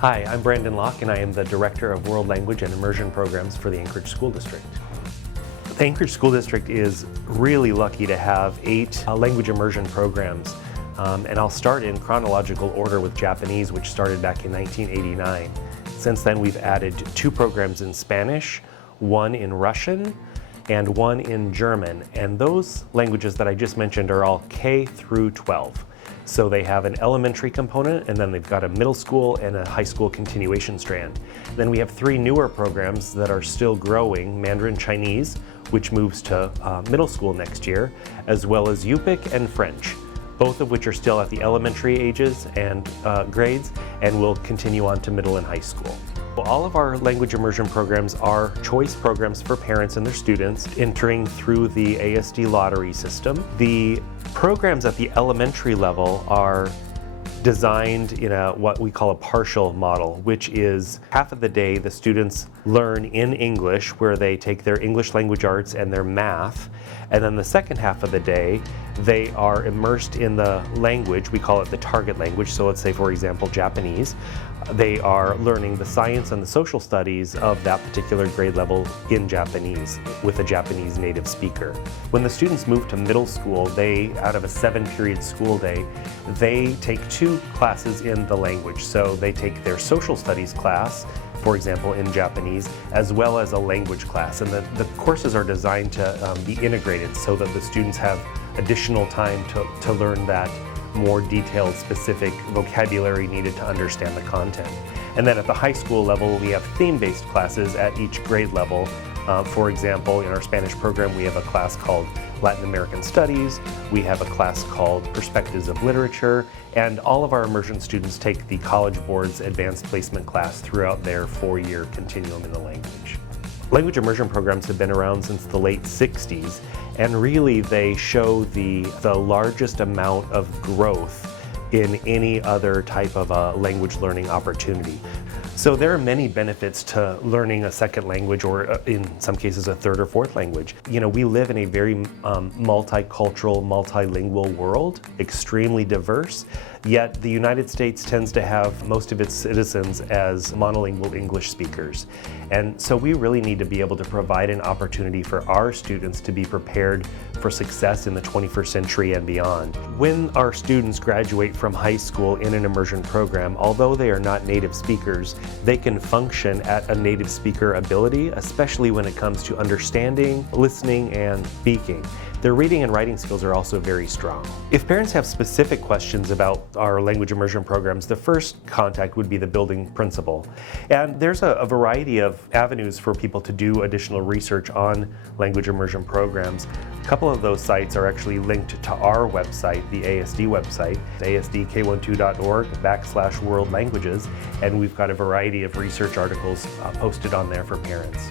Hi, I'm Brandon Locke and I am the Director of World Language and Immersion Programs for the Anchorage School District. The Anchorage School District is really lucky to have 8 language immersion programs. And I'll start in chronological order with Japanese, which started back in 1989. Since then, we've added 2 programs in Spanish, 1 in Russian, and 1 in German. And those languages that I just mentioned are all K through 12. So they have an elementary component, and then they've got a middle school and a high school continuation strand. Then we have 3 newer programs that are still growing: Mandarin Chinese, which moves to middle school next year, as well as Yupik and French, both of which are still at the elementary ages and grades, and will continue on to middle and high school. All of our language immersion programs are choice programs for parents and their students entering through the ASD lottery system. The programs at the elementary level are designed in what we call a partial model, which is half of the day the students learn in English, where they take their English language arts and their math, and then the second half of the day they are immersed in the language. We call it the target language. So let's say, for example, Japanese. They are learning the science and the social studies of that particular grade level in Japanese with a Japanese native speaker. When the students move to middle school, they, out of a 7-period school day, they take 2 classes in the language. So they take their social studies class, for example, in Japanese, as well as a language class. And the courses are designed to be integrated so that the students have additional time to learn that more detailed, specific vocabulary needed to understand the content. And then at the high school level, we have theme-based classes at each grade level. For example, in our Spanish program, we have a class called Latin American Studies, we have a class called Perspectives of Literature, and all of our immersion students take the College Board's Advanced Placement class throughout their 4-year continuum in the language. Language immersion programs have been around since the late 60s, and really they show the largest amount of growth in any other type of a language learning opportunity. So there are many benefits to learning a second language, or in some cases a third or fourth language. You know, we live in a very multicultural, multilingual world, extremely diverse, yet the United States tends to have most of its citizens as monolingual English speakers. And so we really need to be able to provide an opportunity for our students to be prepared for success in the 21st century and beyond. When our students graduate from high school in an immersion program, although they are not native speakers, they can function at a native speaker ability, especially when it comes to understanding, listening, and speaking. Their reading and writing skills are also very strong. If parents have specific questions about our language immersion programs, the first contact would be the building principal. And there's a variety of avenues for people to do additional research on language immersion programs. A couple of those sites are actually linked to our website, the ASD website, asdk12.org/world languages, and we've got a variety of research articles posted on there for parents.